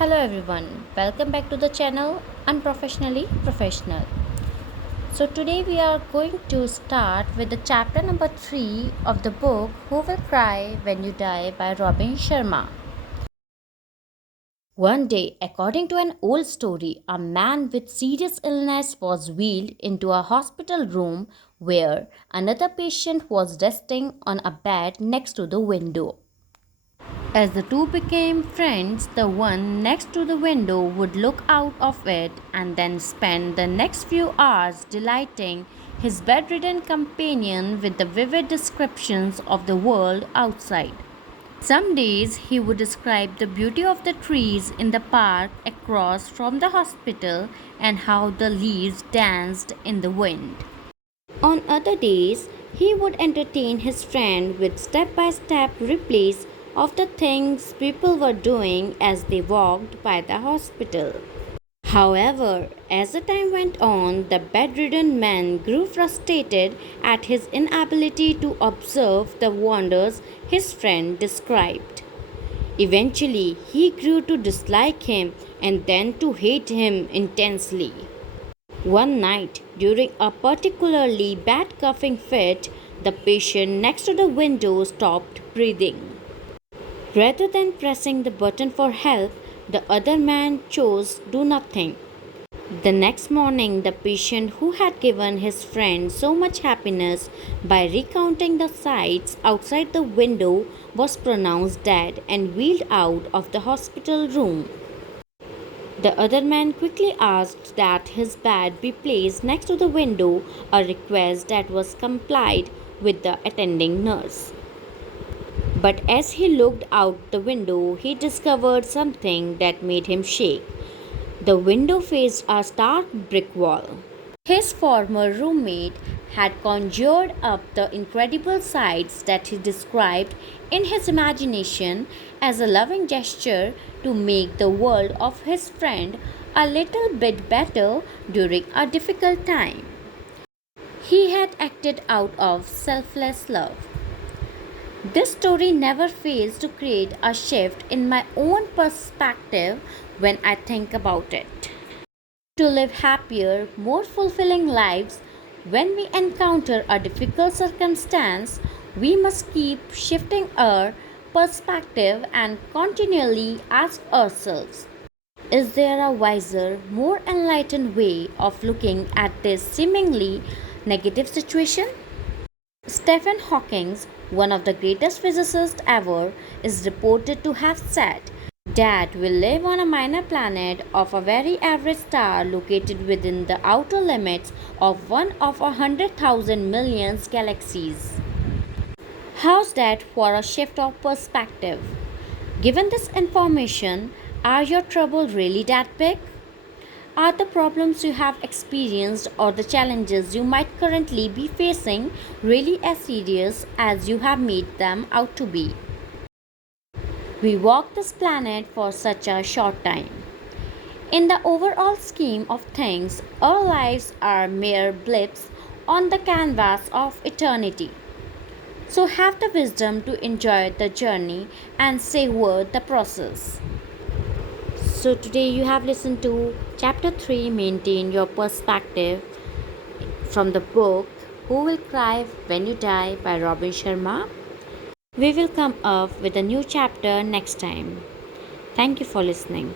Hello everyone, welcome back to the channel Unprofessionally Professional. So today we are going to start with the chapter number 3 of the book Who Will Cry When You Die by Robin Sharma. One day, according to an old story, a man with serious illness was wheeled into a hospital room where another patient was resting on a bed next to the window. As the two became friends, the one next to the window would look out of it and then spend the next few hours delighting his bedridden companion with the vivid descriptions of the world outside. Some days he would describe the beauty of the trees in the park across from the hospital and how the leaves danced in the wind. On other days, he would entertain his friend with step by step replays of the things people were doing as they walked by the hospital. However, as the time went on, the bedridden man grew frustrated at his inability to observe the wonders his friend described. Eventually, he grew to dislike him and then to hate him intensely. One night, during a particularly bad coughing fit, the patient next to the window stopped breathing. Rather than pressing the button for help, the other man chose do nothing. The next morning, the patient who had given his friend so much happiness by recounting the sights outside the window was pronounced dead and wheeled out of the hospital room. The other man quickly asked that his bed be placed next to the window, a request that was complied with the attending nurse. But as he looked out the window, he discovered something that made him shake. The window faced a stark brick wall. His former roommate had conjured up the incredible sights that he described in his imagination as a loving gesture to make the world of his friend a little bit better during a difficult time. He had acted out of selfless love. This story never fails to create a shift in my own perspective when I think about it. To live happier, more fulfilling lives, when we encounter a difficult circumstance, we must keep shifting our perspective and continually ask ourselves, is there a wiser, more enlightened way of looking at this seemingly negative situation? Stephen Hawking, one of the greatest physicists ever, is reported to have said that we live on a minor planet of a very average star located within the outer limits of one of 100,000 million galaxies. How's that for a shift of perspective? Given this information, are your troubles really that big? Are the problems you have experienced or the challenges you might currently be facing really as serious as you have made them out to be? We walk this planet for such a short time. In the overall scheme of things, our lives are mere blips on the canvas of eternity. So have the wisdom to enjoy the journey and savor the process. So today you have listened to chapter 3, Maintain Your Perspective, from the book Who Will Cry When You Die by Robin Sharma. We will come up with a new chapter next time. Thank you for listening.